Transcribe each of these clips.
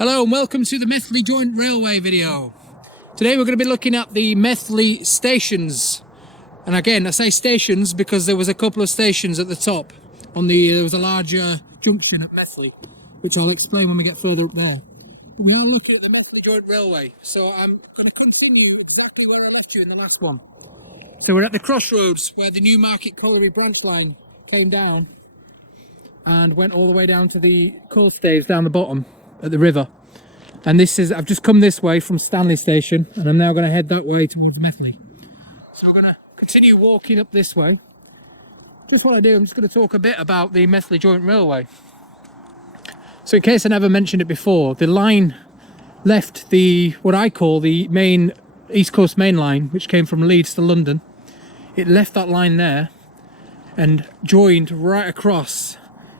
Hello and welcome to the Methley Joint Railway video. Today we're going to be looking at the Methley stations. And again, I say stations because there was a couple of stations at the top. There was a larger junction at Methley, which I'll explain when we get further up there. We are looking at the Methley Joint Railway, so I'm going to continue exactly where I left you in the last one. So we're at the crossroads where the Newmarket Colliery branch line came down and went all the way down to the coal staves down the bottom at the river. And this is, I've just come this way from Stanley station and I'm now going to head that way towards Methley. So we're going to continue walking up this way. Just what I do, I'm just going to talk a bit about the Methley Joint Railway. So in case I never mentioned it before, the line left the, what I call the main East Coast main line, which came from Leeds to London. It left that line there and joined right across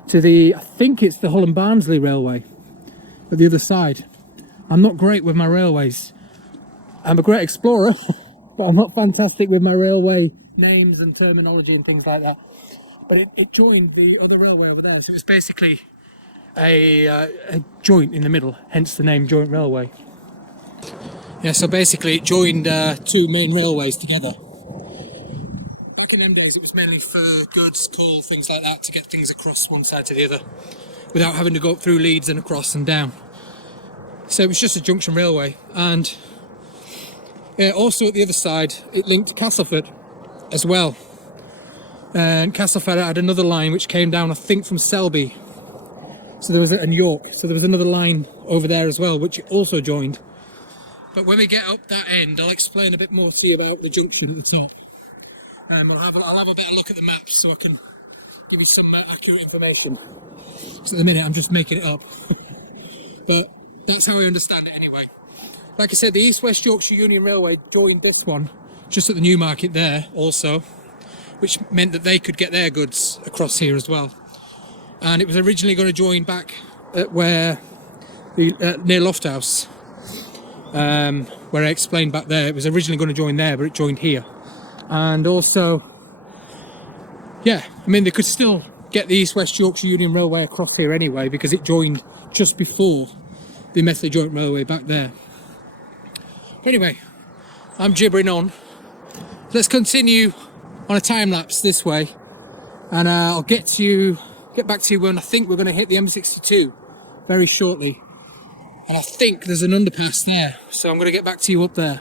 to the, I think it's the Hull and Barnsley Railway at the other side. I'm not great with my railways. I'm a great explorer, but I'm not fantastic with my railway names and terminology and things like that. But it joined the other railway over there, so it's basically a joint in the middle, hence the name Joint Railway. Yeah, so basically it joined two main railways together. Back in them days it was mainly for goods, coal, things like that, to get things across one side to the other without having to go up through Leeds and across and down. So it was just a junction railway. And also at the other side it linked to Castleford as well. And Castleford had another line which came down, I think, from Selby. So there was, and York, so there was another line over there as well which also joined. But when we get up that end, I'll explain a bit more to you about the junction at the top. I'll have a better look at the maps so I can give you some accurate information. So at the minute I'm just making it up. But that's how we understand it anyway. Like I said, the East West Yorkshire Union Railway joined this one just at the Newmarket there also, which meant that they could get their goods across here as well. And it was originally going to join back at where near Lofthouse, where I explained back there. It was originally going to join there, but it joined here. And also, yeah, I mean, they could still get the East West Yorkshire Union Railway across here anyway, because it joined just before the Methley Joint Railway back there. Anyway, I'm gibbering on. Let's continue on a time lapse this way, and I'll get back to you when I think we're going to hit the M62 very shortly. And I think there's an underpass there, so I'm going to get back to you up there.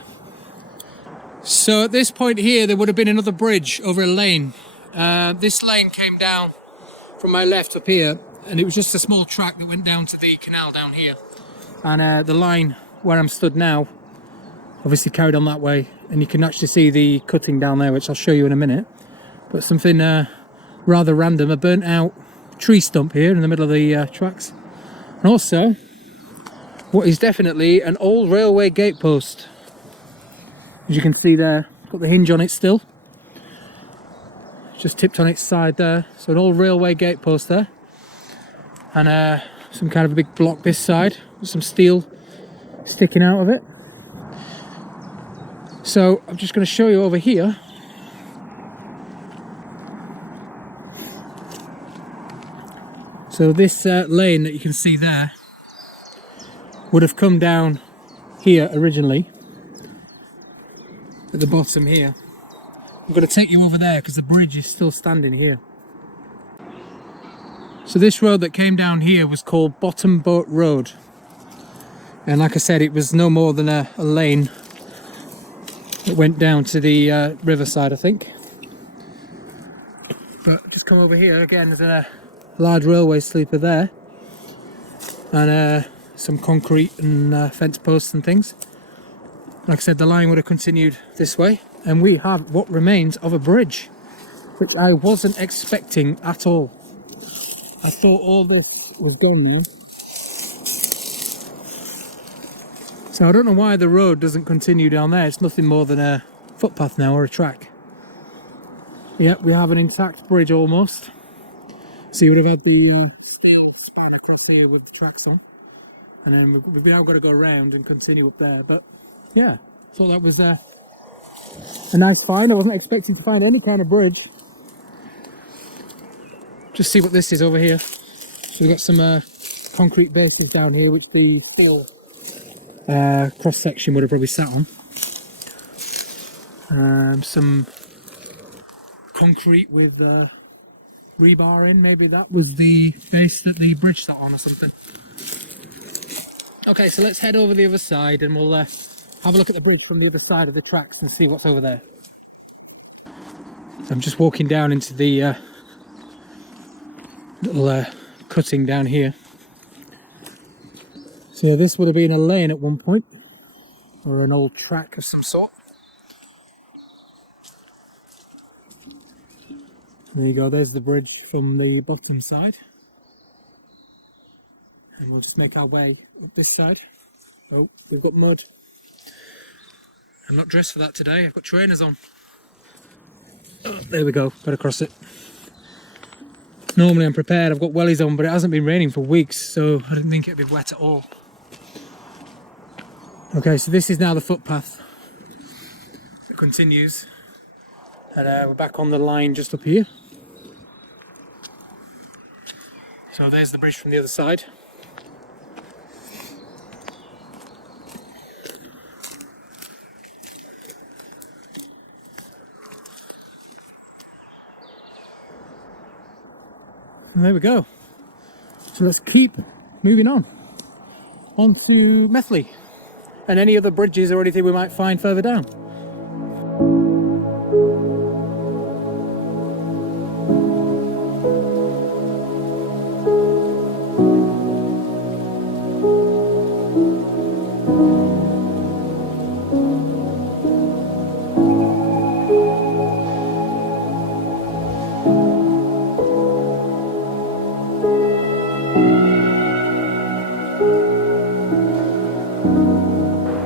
So at this point here, there would have been another bridge over a lane. This lane came down from my left up here, and it was just a small track that went down to the canal down here. And the line where I'm stood now obviously carried on that way, and you can actually see the cutting down there, which I'll show you in a minute. But something rather random, a burnt out tree stump here in the middle of the tracks. And also, what is definitely an old railway gate post. As you can see there, got the hinge on it still. Just tipped on its side there. So an old railway gate post there. And some kind of a big block this side with some steel sticking out of it. So I'm just going to show you over here. So this lane that you can see there would have come down here originally, at the bottom here. I'm going to take you over there because the bridge is still standing here. So this road that came down here was called Bottom Boat Road. And like I said, it was no more than a lane that went down to the riverside, I think. But just come over here again, there's a large railway sleeper there. And some concrete and fence posts and things. Like I said, the line would have continued this way, and we have what remains of a bridge, which I wasn't expecting at all. I thought all this was gone now. So I don't know why the road doesn't continue down there. It's nothing more than a footpath now, or a track. Yep, we have an intact bridge almost. So you would have had the steel span across here with the tracks on. And then we've now got to go around and continue up there. But yeah, thought that was a nice find. I wasn't expecting to find any kind of bridge. Just see what this is over here. So we've got some concrete bases down here, which the steel cross section would have probably sat on. Some concrete with rebar in, maybe that was the base that the bridge sat on or something. Okay, so let's head over the other side and we'll have a look at the bridge from the other side of the tracks and see what's over there. So I'm just walking down into the little cutting down here. So yeah, this would have been a lane at one point, or an old track of some sort. There you go, there's the bridge from the bottom side. And we'll just make our way up this side. Oh, we've got mud. I'm not dressed for that today, I've got trainers on. Oh, there we go, got to cross it. Normally I'm prepared, I've got wellies on, but it hasn't been raining for weeks, so I didn't think it'd be wet at all. Okay, so this is now the footpath that continues. And we're back on the line just up here. So there's the bridge from the other side. And there we go. So let's keep moving on to Methley and any other bridges or anything we might find further down.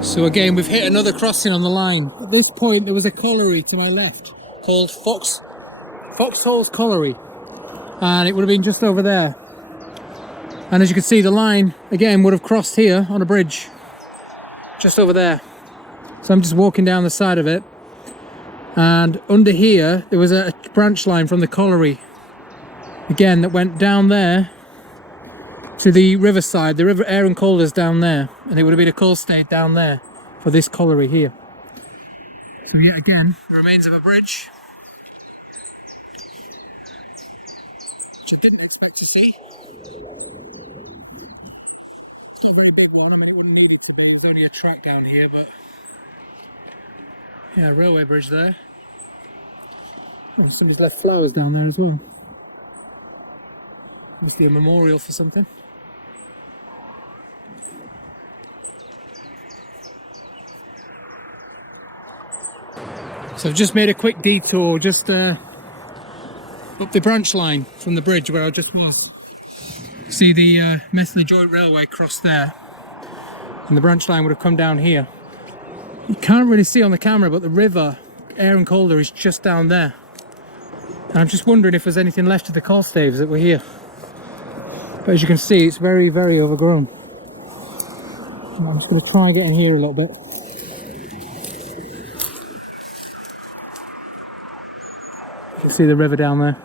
So again, we've hit another crossing on the line. At this point, there was a colliery to my left called Foxhole's Colliery, and it would have been just over there. And as you can see, the line again would have crossed here on a bridge, just over there. So I'm just walking down the side of it, and under here there was a branch line from the colliery, again, that went down there to the riverside. The river Aire and Calder's down there, and it would have been a coal state down there for this colliery here. So yet again, the remains of a bridge, which I didn't expect to see. It's not a very big one, I mean it wouldn't need it to be, there's only a track down here, but yeah, a railway bridge there. Oh, somebody's left flowers down there as well. Must be a memorial for something. So I've just made a quick detour just up the branch line from the bridge where I just was. See the Methley Joint Railway cross there, and the branch line would have come down here. You can't really see on the camera, but the river Aire and Calder is just down there. And I'm just wondering if there's anything left of the coal staves that were here. But as you can see, it's very, very overgrown. I'm just going to try and get in here a little bit. You can see the river down there.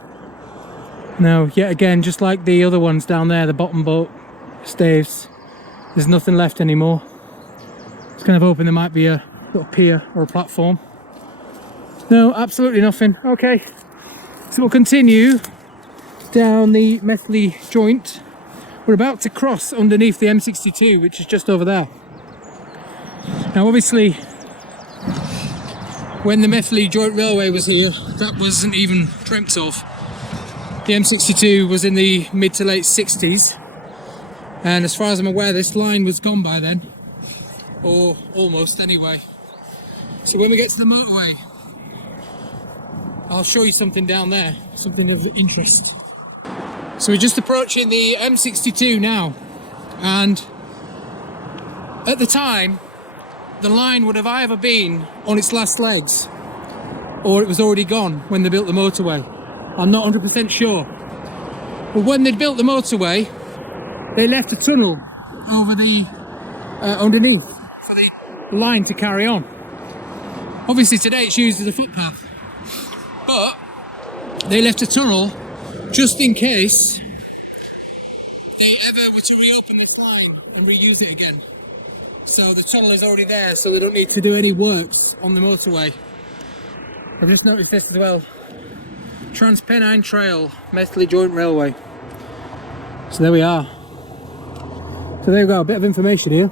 Now, yet again, just like the other ones down there, the bottom boat staves, there's nothing left anymore. It's kind of hoping there might be a little pier or a platform. No, absolutely nothing. Okay, so we'll continue down the Methley Joint. We're about to cross underneath the M62, which is just over there. Now obviously, when the Methley Joint Railway was here, that wasn't even dreamt of. The M62 was in the mid to late 60s, and as far as I'm aware, this line was gone by then, or almost anyway. So when we get to the motorway, I'll show you something down there, something of interest. So we're just approaching the M62 now, and at the time the line would have either been on its last legs or it was already gone when they built the motorway. I'm not 100% sure, but when they built the motorway they left a tunnel over the underneath for the line to carry on. Obviously today it's used as a footpath, but they left a tunnel just in case they ever were to reopen reuse it again. So the tunnel is already there, so we don't need to do any works on the motorway. I've just noticed this as well. Trans-Pennine Trail, Methley Joint Railway. So there we are. So there we go, a bit of information here.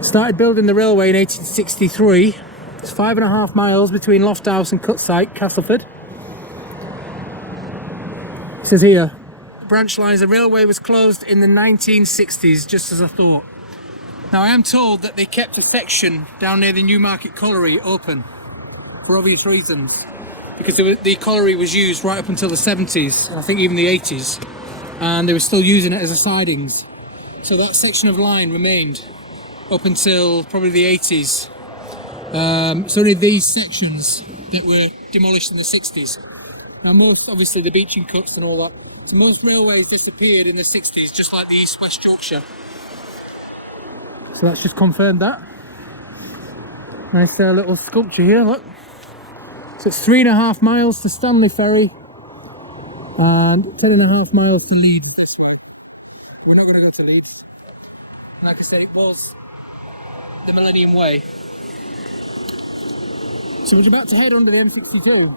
Started building the railway in 1863. It's 5.5 miles between Lofthouse and Cutsike, Castleford. It says here, branch lines, the railway was closed in the 1960s, just as I thought. Now I am told that they kept a section down near the Newmarket Colliery open, for obvious reasons. Because the colliery was used right up until the 70s, and I think even the 80s. And they were still using it as a sidings. So that section of line remained up until probably the 80s. So only these sections that were demolished in the 60s. Now most, obviously the beaching cuts and all that. So most railways disappeared in the 60s, just like the East West Yorkshire. So that's just confirmed that. Nice little sculpture here, look. So it's 3.5 miles to Stanley Ferry and 10.5 miles to Leeds this way. We're not going to go to Leeds. Like I said, it was the Millennium Way. So we're about to head under the M62.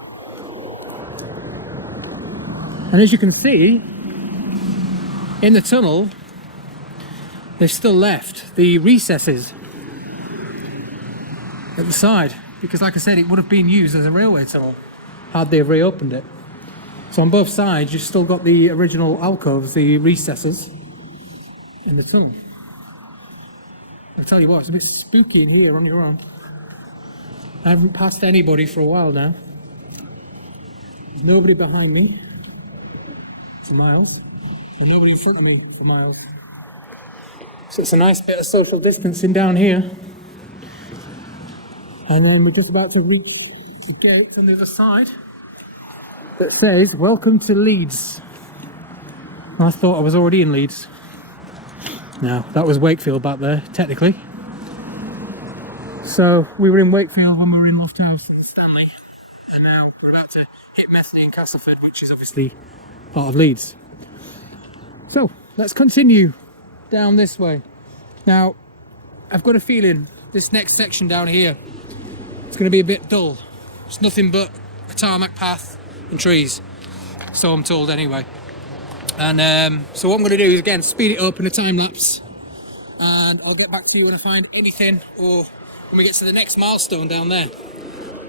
And as you can see, in the tunnel, they've still left the recesses at the side. Because like I said, it would have been used as a railway tunnel had they reopened it. So on both sides, you've still got the original alcoves, the recesses in the tunnel. I'll tell you what, it's a bit spooky in here on your own. I haven't passed anybody for a while now. There's nobody behind me for miles, and nobody in front of me for miles. So it's a nice bit of social distancing down here. And then we're just about to reach the gate on the other side that says, "Welcome to Leeds." I thought I was already in Leeds. No, that was Wakefield back there, technically. So we were in Wakefield when we were in Lofthouse and Stanley. And now we're about to hit Methley and Castleford, which is obviously part of Leeds. So let's continue down this way. Now, I've got a feeling this next section down here, it's going to be a bit dull. It's nothing but a tarmac path and trees, so I'm told anyway. And so what I'm going to do is again speed it up in a time lapse, and I'll get back to you when I find anything or when we get to the next milestone down there.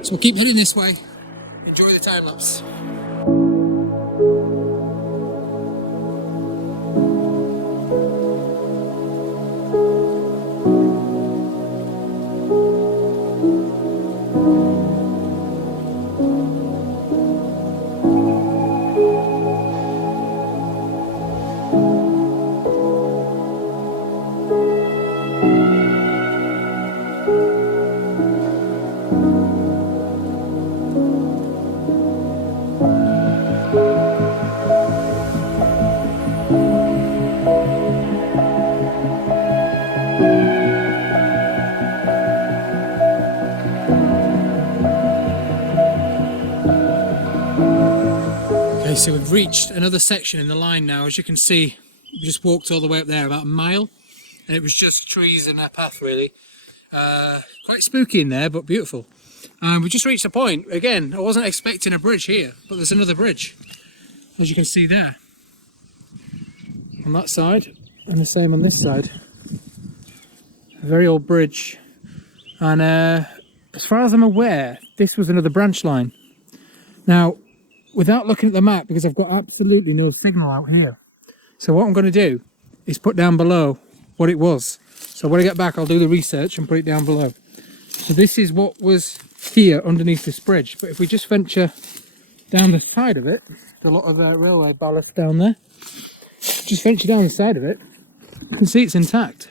So we'll keep heading this way. Enjoy the time lapse. So we've reached another section in the line now. As you can see, we just walked all the way up there, about a mile, and it was just trees and a path really. Quite spooky in there, but beautiful. We just reached a point, again, I wasn't expecting a bridge here, but there's another bridge, as you can see there. On that side, and the same on this side. A very old bridge. And as far as I'm aware, this was another branch line. Now, without looking at the map, because I've got absolutely no signal out here. So what I'm going to do is put down below what it was. So when I get back, I'll do the research and put it down below. So this is what was here underneath this bridge. But if we just venture down the side of it, there's a lot of railway ballast down there. Just venture down the side of it, you can see it's intact.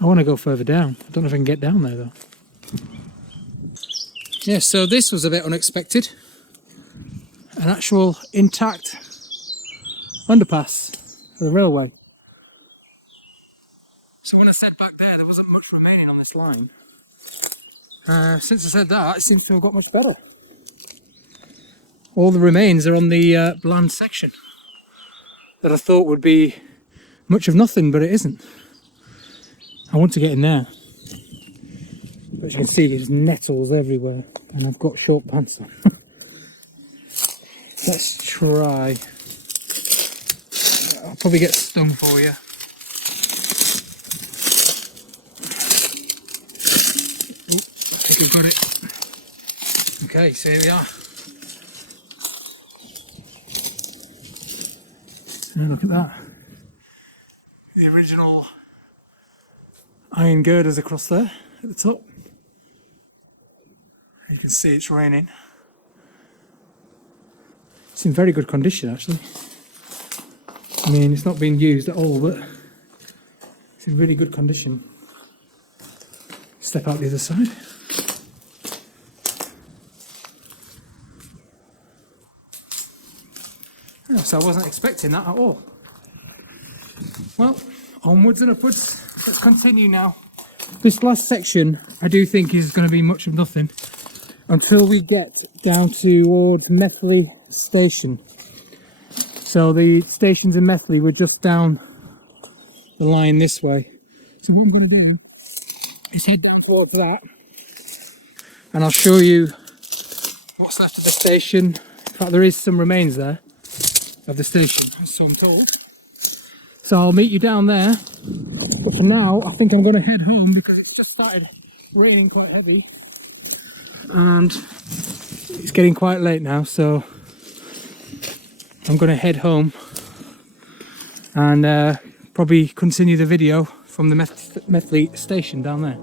I want to go further down. I don't know if I can get down there though. Yeah, so this was a bit unexpected. An actual intact underpass for the railway. So when I said back there wasn't much remaining on this line, since I said that, it seems to have got much better. All the remains are on the bland section. that I thought would be much of nothing, but it isn't. I want to get in there. But as you can see, there's nettles everywhere, and I've got short pants on. Let's try. I'll probably get stung for you. Oh, I think we got it. Okay, so here we are. And look at that. The original iron girders across there at the top. You can see it's raining. It's in very good condition actually. I mean, it's not being used at all, but it's in really good condition. Step out the other side. Oh, so I wasn't expecting that at all. Well, onwards and upwards. Let's continue now. This last section I do think is going to be much of nothing until we get down towards Methley Station. So the stations in Methley were just down the line this way. So what I'm going to do is head down towards that, and I'll show you what's left of the station. In fact, there is some remains there of the station, so I'm told. So I'll meet you down there. But for now, I think I'm going to head home because it's just started raining quite heavy. And it's getting quite late now, so I'm going to head home and probably continue the video from the Methley station down there.